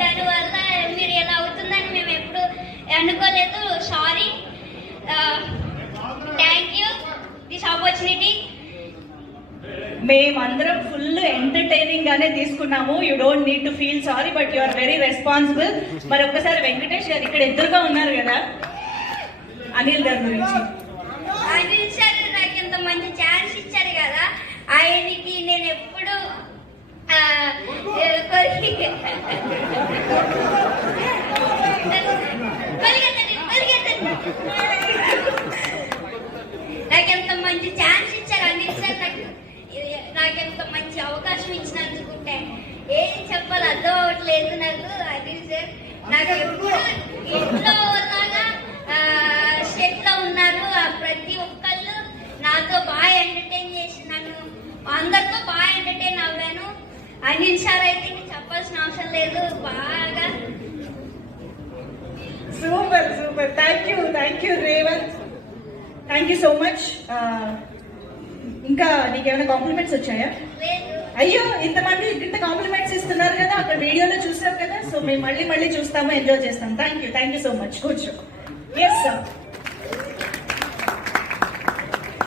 దానివల్ల మీరు ఎలా అవుతుందని మేము ఎప్పుడు అనుకోలేదు. Sorry, thank you this opportunity. మేమందరం ఫుల్ ఎంటర్టైనింగ్ గానే తీసుకున్నాము. You don't need to feel sorry, but you are very responsible. మరి ఒక్కసారి వెంకటేష్ గారు ఇక్కడ ఎదురుగా ఉన్నారు కదా, అనిల్ గారి గురించి. అనిల్ సార్ నాకు ఇంత మంచి ఛాన్స్ ఇచ్చారు కదా, ఆయనకి నేను ఎప్పుడు నాకెంత మంచి ఛాన్స్ ఇచ్చారు అనిల్ సార్, నాకెంత మంచి అవకాశం ఇచ్చినందుకుంటే ఏం చెప్పాలి అర్థం అవ్వట్లేదు నాకు. అనిల్ సార్ నాకు ఎప్పుడు ఇంట్లో లాగా సెట్ లో ఉన్నారు. ప్రతి ఒక్కళ్ళు నాతో బాగా ఎంటర్టైన్ చేసి నన్ను అందరితో బాగా ఎంటర్టైన్ అవ్వాను. అనిల్ సార్ అయితే చెప్పాల్సిన అవసరం లేదు, బాగా. Super super, thank you Revanth, thank you so much. ఇంకా నీకేమైనా కాంప్లిమెంట్స్ వచ్చాయా? అయ్యో, ఇంత కాంప్లిమెంట్స్ ఇస్తున్నారు కదా, అక్కడ వీడియోలో చూసాం కదా. సో మేము మళ్ళీ చూస్తాము, ఎంజాయ్ చేస్తాం. Thank you so much. కూర్చో. Yes sir.